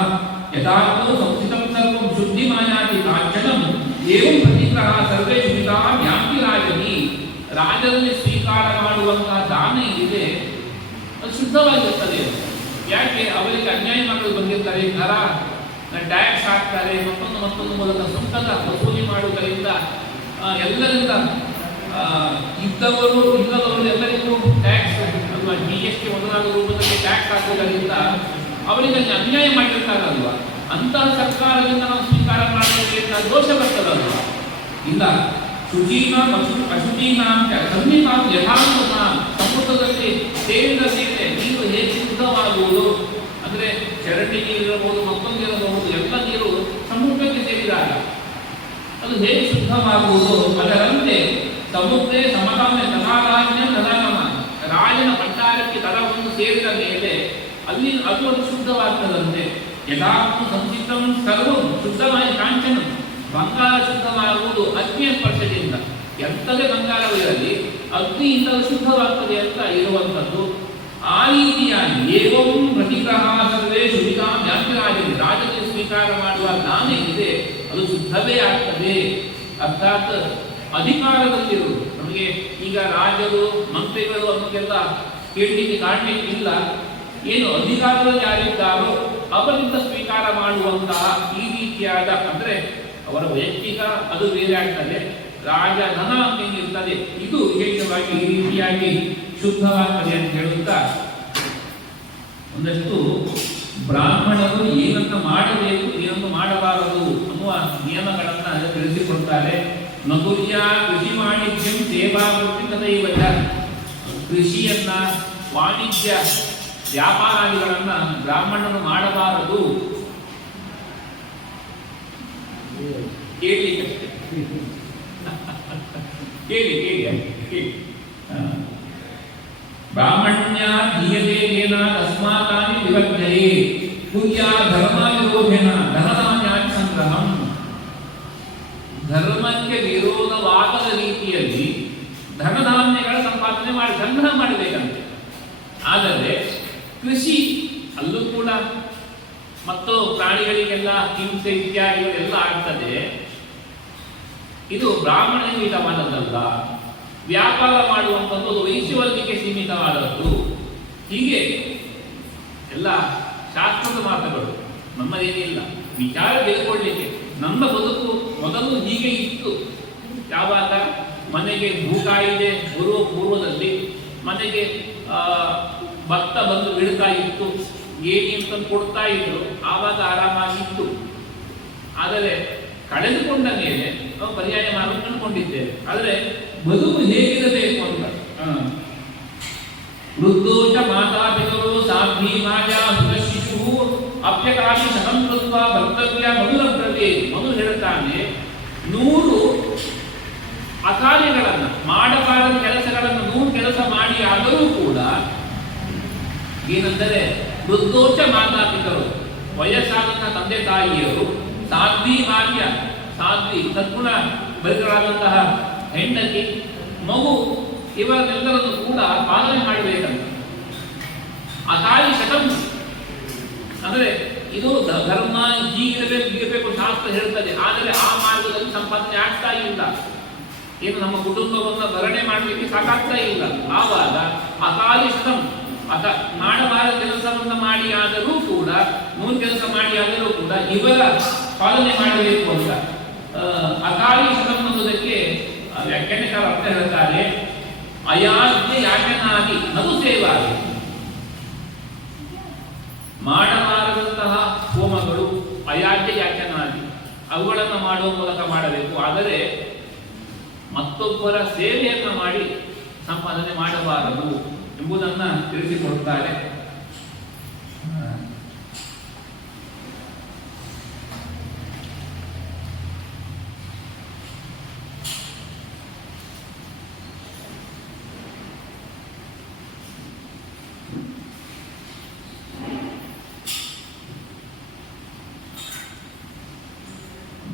ಯಥಾರ್ಥೋ ಸಂಸ್ಥಿತಂ ಸರ್ವಂ ಶುದ್ಧಿಮಾಯಾತಿ ಕಾಂಚನಂ ಏವಂ ಪ್ರತಿಗ್ರಹ ಸರ್ವೇ ಶುಚಿತಾಂ ಯಾಂತಿ ರಾಜನಿ. ರಾಜರಲ್ಲಿ ಸ್ವೀಕಾರ ಮಾಡುವಂತಹ ದಾನ ಇದೆ ಅದು ಶುದ್ಧವಾಗಿರುತ್ತದೆ. ಯಾಕೆ ಅವರಿಗೆ ಅನ್ಯಾಯ ಮಾಡಲು ಬಂದಿರ್ತಾರೆ, ದರ ಟ್ಯಾಕ್ಸ್ ಹಾಕ್ತಾರೆ, ಮತ್ತೊಂದು ಮೂಲಕ ಸುಂಕದ ವಸೂಲಿ ಮಾಡುವುದರಿಂದ ಎಲ್ಲರಿಂದ ಇದ್ದವರು ಇಲ್ಲದವರು ಎಲ್ಲರಿಗೂ ಟ್ಯಾಕ್ಸ್ ಅಥವಾ GST ಮೊದಲಾದ ರೂಪದಲ್ಲಿ ಟ್ಯಾಕ್ಸ್ ಹಾಕುವುದರಿಂದ ಅವರಿಗೆ ಅನ್ಯಾಯ ಮಾಡಿರ್ತಾರಲ್ವ, ಅಂತಹ ಸರ್ಕಾರದಿಂದ ನಾವು ಸ್ವೀಕಾರ ಮಾಡಬೇಕಂತ ದೋಷ ಬರ್ತದಲ್ವ. ಇಲ್ಲ, ಶುಚೀನಾಂ ಅಶುಚೀನಾಂ ಸಂಹಿತಾಂ ಯಥಾನುಸಾರ, ಸಮುದ್ರದಲ್ಲಿ ಸೇರಿದ ಮೇಲೆ ನೀರು ಹೇಗೆ ಶುದ್ಧವಾಗುವುದು ಅಂದರೆ ಚರಂಡಿ ನೀರಿರಬಹುದು, ಮತ್ತೊಂದಿರಬಹುದು, ಎಲ್ಲ ನೀರು ಸಮುದ್ರಕ್ಕೆ ಸೇರಿದಾಗ ಅದು ಹೇಗೆ ಶುದ್ಧವಾಗುವುದು ಅದರಂತೆ ಸಮುದ್ರ ಸಮತಾಮ್ಯ ತಥಾರಾಜ್ಞ ತಥಾಗಮ, ರಾಜನ ಭಂಡಾರಕ್ಕೆ ದರ ಒಂದು ಸೇರಿದ ಮೇಲೆ ಅಲ್ಲಿ ಅದು ಶುದ್ಧವಾಗ್ತದಂತೆ. ಯಥಾರ್ಥು ಸಂಚಿತಂ ಸರ್ವಂ ಶುದ್ಧವಾದ ಕಾಂಚನ, ಬಂಗಾರ ಶುದ್ಧವಾಗುವುದು ಅಗ್ನಿಯ ಸ್ಪರ್ಶದಿಂದ. ಎಂಥದೇ ಬಂಗಾರವಿರಲಿ ಅಗ್ನಿಯಿಂದ ಶುದ್ಧವಾಗ್ತದೆ ಅಂತ ಇರುವಂಥದ್ದು. ಆ ರೀತಿಯಾಗಿ ಏವಂ ಪ್ರತಿಗ್ರಹ ಸರ್ವೇ ಶುಚಿತಾಂ ಯಾಂತಿ ರಾಜನಿ, ರಾಜನಿಗೆ ಸ್ವೀಕಾರ ಮಾಡುವ ದಾನ ಇದೆ ಅದು ಶುದ್ಧವೇ ಆಗ್ತದೆ. ಅರ್ಥಾತ್ ಅಧಿಕಾರದಲ್ಲಿರುವುದು ನಮಗೆ ಈಗ ರಾಜರು ಮಂತ್ರಿಗಳು ಅನ್ನೋದೆಲ್ಲ ಕೇಳಲಿಕ್ಕೆ ಕಾಣಲಿಕ್ಕೆ ಇಲ್ಲ. ಏನು ಅಧಿಕಾರದಲ್ಲಿ ಯಾರಿದ್ದಾರೋ ಅವರಿಂದ ಸ್ವೀಕಾರ ಮಾಡುವಂತಹ ಈ ರೀತಿಯಾದ ಅಂದರೆ ಅವರ ವೈಯಕ್ತಿಕ ಅದು ಬೇರೆ ಆಗ್ತದೆ, ರಾಜ ಧನ ಅಂತೇನಿರ್ತದೆ ಇದು ವಿಶೇಷವಾಗಿ ಈ ರೀತಿಯಾಗಿ ಶುದ್ಧವಾಗ್ತದೆ ಅಂತ ಹೇಳುತ್ತಾ ಒಂದಷ್ಟು ಬ್ರಾಹ್ಮಣರು ಏನನ್ನು ಮಾಡಬೇಕು ಏನನ್ನು ಮಾಡಬಾರದು ಅನ್ನುವ ನಿಯಮಗಳನ್ನು ತಿಳಿಸಿಕೊಡ್ತಾರೆ. ನಕುರ್ಯ ಕೃಷಿ ವಾಣಿಜ್ಯಂ ಸೇವಾ ವೃತ್ತಿ ತದೈವ ಚ, ಕೃಷಿಯನ್ನ ವಾಣಿಜ್ಯ ವ್ಯಾಪಾರಾದಿಗಳನ್ನ ಬ್ರಾಹ್ಮಣನು ಮಾಡಬಾರದು. ಕೇಳಿ ಬ್ರಾಹ್ಮಣ್ಯ ದೀಯತೆ ಏನ ತಸ್ಮಾತಾನಿ ವಿವಜ್ಜಯೇ ಕುರ್ಯಾ ಧರ್ಮ ವಿರೋಧೇನ ಧನಧಾನ್ಯಾದಿ ಸಂಗ್ರಹಂ. ಧರ್ಮಕ್ಕೆ ವಿರೋಧವಾಗದ ರೀತಿಯಲ್ಲಿ ಧನಧಾನ್ಯಗಳ ಸಂಪಾದನೆ ಮಾಡಿ ಸಂಗ್ರಹ ಮಾಡಬೇಕಂತೆ. ಆದರೆ ಕೃಷಿ ಅಲ್ಲೂ ಕೂಡ ಮತ್ತು ಪ್ರಾಣಿಗಳಿಗೆಲ್ಲ ಹಿಂಸೆ ಇತ್ಯಾದಿಗಳೆಲ್ಲ ಆಗ್ತದೆ. ಇದು ಬ್ರಾಹ್ಮಣನಿಗೆ ಸೀಮಿತವಾದದ್ದಲ್ಲ, ವ್ಯಾಪಾರ ಮಾಡುವಂಥದ್ದು ವೈಶ್ಯವರ್ಗಕ್ಕೆ ಸೀಮಿತವಾದದ್ದು. ಹೀಗೆ ಎಲ್ಲ ಶಾಸ್ತ್ರದ ಮಾತುಗಳು, ನಮ್ಮದೇನಿಲ್ಲ ವಿಚಾರ ತೆಗೆದುಕೊಳ್ಳಲಿಕ್ಕೆ. ನಮ್ಮ ಬದುಕು ಮೊದಲು ಹೀಗೆ ಇತ್ತು. ಯಾವಾಗ ಮನೆಗೆ ಭೂಕಾಯಿದೆ ಬರುವ ಪೂರ್ವದಲ್ಲಿ ಮನೆಗೆ ಭತ್ತ ಬಂದು ಬೀಳ್ತಾ ಇತ್ತು, ಏನಿ ಅಂತ ಕೊಡ್ತಾ ಇದ್ರು, ಆವಾಗ ಆರಾಮಾಗಿತ್ತು. ಆದರೆ ಕಳೆದುಕೊಂಡ ಮೇಲೆ ನಾವು ಪರ್ಯಾಯ ಮಾರ್ಗ ಕಂಡುಕೊಂಡಿದ್ದೇವೆ. ಆದರೆ ಬದುಕು ಹೇಗಿರಬೇಕು ಅಂತ ವೃದ್ಧೋಚ ಮಾತಾಪಿತರು ಸಾಧ್ವಿ ಮಾಜಾ ಶಿಶು ಅಪ್ಯಕಾಶಿ ಸಹಂಕೃತ್ವ ಭರ್ತವ್ಯ ಮಧುರಭ್ರವೇ. ಮೊದಲು ಹೇಳುತ್ತಾನೆ 100 ಅಕಾರ್ಯಗಳನ್ನು ಮಾಡಬಾರದ ಕೆಲಸಗಳನ್ನು 100 ಕೆಲಸ ಮಾಡಿ ಆದರೂ ಕೂಡ ಏನೆಂದರೆ ವೃದ್ಧೋಚ ಮಾತಾಪಿತರು, ವಯಸ್ಸಾದಂತಹ ತಂದೆ ತಾಯಿಯರು, ಸಾಧ್ವಿ ಮಾರ್ಯ ಸಾಧ್ವಿ ಸದ್ಗುಣ ಭರಿತರಾದಂತಹ ಹೆಂಡತಿ, ಮಗು ಇವರನ್ನೆಲ್ಲರನ್ನು ಕೂಡ ಪಾಲನೆ ಮಾಡಬೇಕಂತ. ಅಕಾಲಿ ಶತಂ ಅಂದರೆ ಇದು ಧರ್ಮ ಹೀಗಿರಬೇಕು ಶಾಸ್ತ್ರ ಹೇಳ್ತದೆ. ಆದರೆ ಆ ಮಾರ್ಗದಲ್ಲಿ ಸಂಪಾದನೆ ಆಗ್ತಾ ಇಲ್ಲ. ಏನು ನಮ್ಮ ಕುಟುಂಬವನ್ನು ಭರಣೆ ಮಾಡಲಿಕ್ಕೆ ಸಾಕಾಗ್ತಾ ಇಲ್ಲ. ಆವಾಗ ಅಕಾಲಿಷ್ಟಂ ಮಾಡಬಾರ ಕೆಲಸವನ್ನು ಮಾಡಿ ಆದರೂ ಕೂಡ, ನೂರು ಕೆಲಸ ಮಾಡಿ ಆದರೂ ಕೂಡ ಇವರ ಪಾಲನೆ ಮಾಡಬೇಕು ಅಂತ ಅಕಾಲಿಷ್ಟಂ ಅನ್ನೋದಕ್ಕೆ ವ್ಯಾಖ್ಯಾನಕಾರ ಅರ್ಥ ಹೇಳ್ತಾರೆ, ಅಯಾಜ್ಞೆ ಯಾಚನಾದಿ ನದು ಸೇವಾದಿ. ಮಾಡಬಾರದಂತಹ ಹೋಮಗಳು ಅಯಾಜ್ಞೆ ಯಾಚನಾದಿ ಅವುಗಳನ್ನು ಮಾಡುವ ಮೂಲಕ ಮಾಡಬೇಕು. ಆದರೆ ಮತ್ತೊಬ್ಬರ ಸೇವೆಯನ್ನು ಮಾಡಿ ಸಂಪಾದನೆ ಮಾಡಬಾರದು ಎಂಬುದನ್ನು ತಿಳಿಸಿಕೊಡುತ್ತಾರೆ.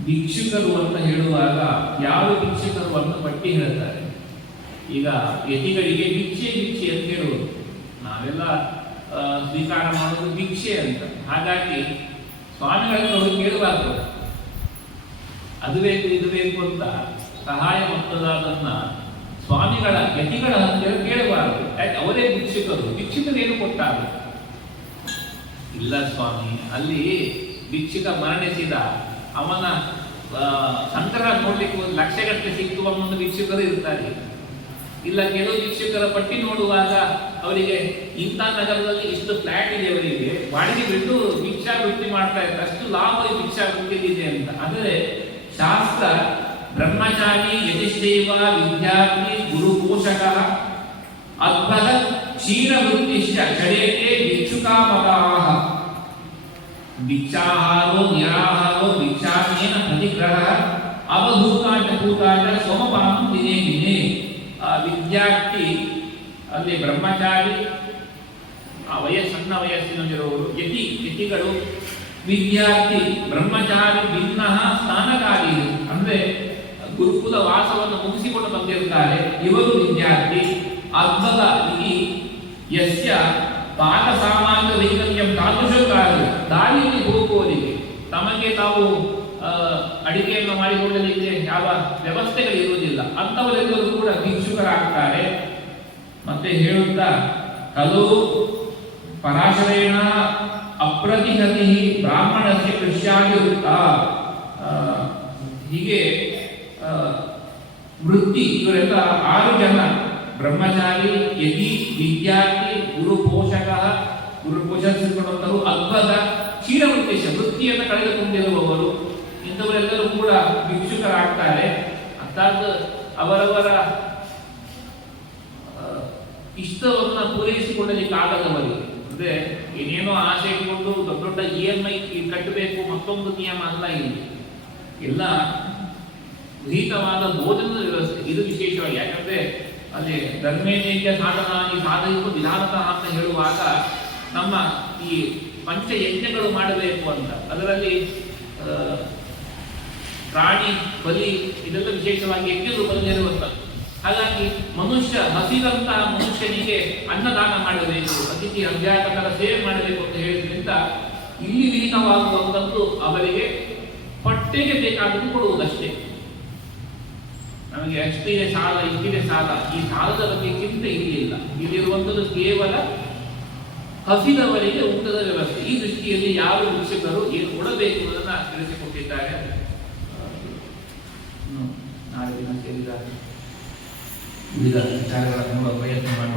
ಭಿಕ್ಷುಕರು ಅಂತ ಹೇಳುವಾಗ ಯಾವ ಭಿಕ್ಷುಕರು ಅಂತ ಪಟ್ಟಿ ಹೇಳ್ತಾರೆ. ಈಗ ಯತಿಗಳಿಗೆ ಭಿಕ್ಷೆ ಭಿಕ್ಷೆ ಅಂತ ಹೇಳುವುದು, ನಾವೆಲ್ಲ ಸ್ವೀಕಾರ ಮಾಡೋದು ಭಿಕ್ಷೆ ಅಂತ. ಹಾಗಾಗಿ ಸ್ವಾಮಿಗಳನ್ನು ಹೋಗಿ ಕೇಳಬಾರ್ದು, ಅದು ಬೇಕು ಇದು ಬೇಕು ಅಂತ ಸಹಾಯ ಮೊತ್ತದಾದನ್ನ ಸ್ವಾಮಿಗಳ ಯತಿಗಳ ಹತ್ತಿರ ಕೇಳಬಾರದು. ಯಾಕೆ? ಅವರೇ ಭಿಕ್ಷುಕರು. ಭಿಕ್ಷುಕರು ಏನು ಕೊಟ್ಟಾರು? ಇಲ್ಲ ಸ್ವಾಮಿ, ಅಲ್ಲಿ ಭಿಕ್ಷುಕ ಮರಣಿಸಿದ, ಅವನ ಸಂಕಟ ನೋಡ್ಲಿಕ್ಕೆ ಒಂದು ಲಕ್ಷಗಟ್ಟಲೆ ಸಿಕ್ತು ಅನ್ನೋ ಭಿಕ್ಷುಕರು ಇರ್ತಾರೆ. ಇಲ್ಲ, ಕೆಲವು ಭಿಕ್ಷುಕರ ಪಟ್ಟಿ ನೋಡುವಾಗ ಅವರಿಗೆ ಇಂಥ ನಗರದಲ್ಲಿ ಇಷ್ಟು ಫ್ಲಾಟ್ ಇದೆ, ಅವರಿಗೆ ಬಾಡಿಗೆ ಬಿಟ್ಟು ಭಿಕ್ಷಾವೃತ್ತಿ ಮಾಡ್ತಾ ಇರ್ತಾರೆ, ಅಷ್ಟು ಲಾಭ ಈ ಭಿಕ್ಷಾವೃತ್ತಿಗಿದೆ ಅಂತ. ಆದರೆ ಶಾಸ್ತ್ರ ಬ್ರಹ್ಮಚಾರಿ ಯತಿಶ್ಚೈವ ವಿದ್ಯಾರ್ಥಿ ಗುರು ಪೋಷಕ ಅದ್ಭುತ ಕ್ಷೀರವೃತ್ತಿಶ್ಚ ಷಡೇಕೆ ಭಿಕ್ಷುಕಾಮತಾಃ ಭಿಕ್ಷಾಹಾರೋ ನಿರಾಹಾರೋ ಭಿಕ್ಷಾನೇನ ಪ್ರತಿಗ್ರಹ ಅವಧೂತಾಚ ಭೂತಾಚ ಸೋಮಪಾನಂ ದಿನೇ ದಿನೇ. ವಿದ್ಯಾರ್ಥಿ ಅಲ್ಲಿ ಬ್ರಹ್ಮಚಾರಿ, ಸಣ್ಣ ವಯಸ್ಸಿನಲ್ಲಿರುವವರು ಯತಿಗಳು, ವಿದ್ಯಾರ್ಥಿ ಬ್ರಹ್ಮಚಾರಿ ಭಿನ್ನ ಸ್ನಾನಕಾರಿ ಅಂದ್ರೆ ಗುರುಕುಲ ವಾಸವನ್ನು ಮುಗಿಸಿಕೊಂಡು ಬಂದಿರ್ತಾರೆ, ಇವರು ವಿದ್ಯಾರ್ಥಿ. ಅದ್ಭುತ ಇತಿ ಯಸ್ಯ ಪಾಕ ಸಾಮಾನ್ಯ ವೈಕಲ್ಯಂ ತಾದೃಶ ಕಾರ್ಯ, ದಾರಿಯಲ್ಲಿ ಹೋಗುವವರಿಗೆ ತಮಗೆ ತಾವು ಅಡಿಗೆಯನ್ನು ಮಾಡಿಕೊಳ್ಳಲಿಕ್ಕೆ ಯಾವ ವ್ಯವಸ್ಥೆಗಳು ಇರುವುದಿಲ್ಲ, ಅಂತವರೆಲ್ಲರೂ ಕೂಡ ಭಿಕ್ಷುಕರಾಗ್ತಾರೆ. ಮತ್ತೆ ಹೇಳುತ್ತಾ ಕಲು ಪರಾಶರೇಣ ಅಪ್ರತಿಹತಿ ಬ್ರಾಹ್ಮಣಸ್ಯ ಕೃಷ್ಯಾಗಿರುತ್ತ. ಹೀಗೆ ವೃತ್ತಿ ಇವರೆಲ್ಲ 6 ಜನ, ಬ್ರಹ್ಮಚಾರಿ, ಯತಿ, ವಿದ್ಯಾರ್ಥಿ, ಗುರು ಪೋಷಕ, ಗುರು ಪೋಷಿಸಿಕೊಂಡವರು, ಅದ್ಭುತ ಕ್ಷೀರವೃತ್ತಿಶ ವೃತ್ತಿಯನ್ನು ಕಳೆದುಕೊಂಡಿರುವವರು, ಇಂಥವರೆಲ್ಲರೂ ಕೂಡ ಭಿಕ್ಷುಕರಾಗ್ತಾರೆ. ಅರ್ಥಾತ್ ಅವರವರ ಇಷ್ಟವನ್ನು ಪೂರೈಸಿಕೊಳ್ಳಲಿಕ್ಕಾಗದವರಿಗೆ, ಅಂದ್ರೆ ಏನೇನೋ ಆಸೆ ಇಟ್ಕೊಂಡು ದೊಡ್ಡ ದೊಡ್ಡ EMI ಕಟ್ಟಬೇಕು ಮತ್ತೊಂದು ನಿಯಮ ಅಲ್ಲ. ಇಲ್ಲಿ ಎಲ್ಲ ವಿಹಿತವಾದ ಭೋಜನದ ವ್ಯವಸ್ಥೆ, ಇದು ವಿಶೇಷವಾಗಿ. ಯಾಕಂದ್ರೆ ಅಲ್ಲಿ ಧರ್ಮೇನೇಜ್ಯ ಸಾಧನಾನಿ ಸಾಧಯಿತು ವಿಧಾನತಃ ಅಂತ ಹೇಳುವಾಗ ನಮ್ಮ ಈ ಪಂಚಯಜ್ಞಗಳು ಮಾಡಬೇಕು ಅಂತ, ಅದರಲ್ಲಿ ಪ್ರಾಣಿ ಬಲಿ ಇದೆಲ್ಲ ವಿಶೇಷವಾಗಿ ಯಜ್ಞ ರೂಪದಲ್ಲಿ ಇರುವಂಥದ್ದು. ಹಾಗಾಗಿ ಹಸಿದಂತಹ ಮನುಷ್ಯನಿಗೆ ಅನ್ನದಾನ ಮಾಡಬೇಕು, ಅತಿಥಿ ಅಭ್ಯಾಸಕರ ಸೇವೆ ಮಾಡಬೇಕು ಅಂತ ಹೇಳಿದ್ರಿಂದ ಇಲ್ಲಿ ವಿಲೀನವಾಗುವಂಥದ್ದು ಅವರಿಗೆ ಹೊಟ್ಟೆಗೆ ಬೇಕಾದದ್ದು ಕೊಡುವುದಷ್ಟೇ. ನಮಗೆ ಅಷ್ಟಿದೆ ಸಾಲ, ಇಷ್ಟಿದೆ ಸಾಲ, ಈ ಸಾಲದ ಬಗ್ಗೆ ಚಿಂತೆ ಇರಲಿಲ್ಲ. ಇಲ್ಲಿರುವಂಥದ್ದು ಕೇವಲ ಹಸಿದವರಿಗೆ ಊಟದ ವ್ಯವಸ್ಥೆ. ಈ ದೃಷ್ಟಿಯಲ್ಲಿ ಯಾವ ಭಿಕ್ಷುಕರು ಏನು ಕೊಡಬೇಕು ಅನ್ನೋದನ್ನ ತಿಳಿಸಿಕೊಟ್ಟಿದ್ದಾರೆ. ನಾಳೆ ದಿನ ಸೇರಿದಾಗ ವಿವಿಧ ವಿಚಾರಗಳನ್ನು ಪ್ರಯತ್ನ ಮಾಡಿ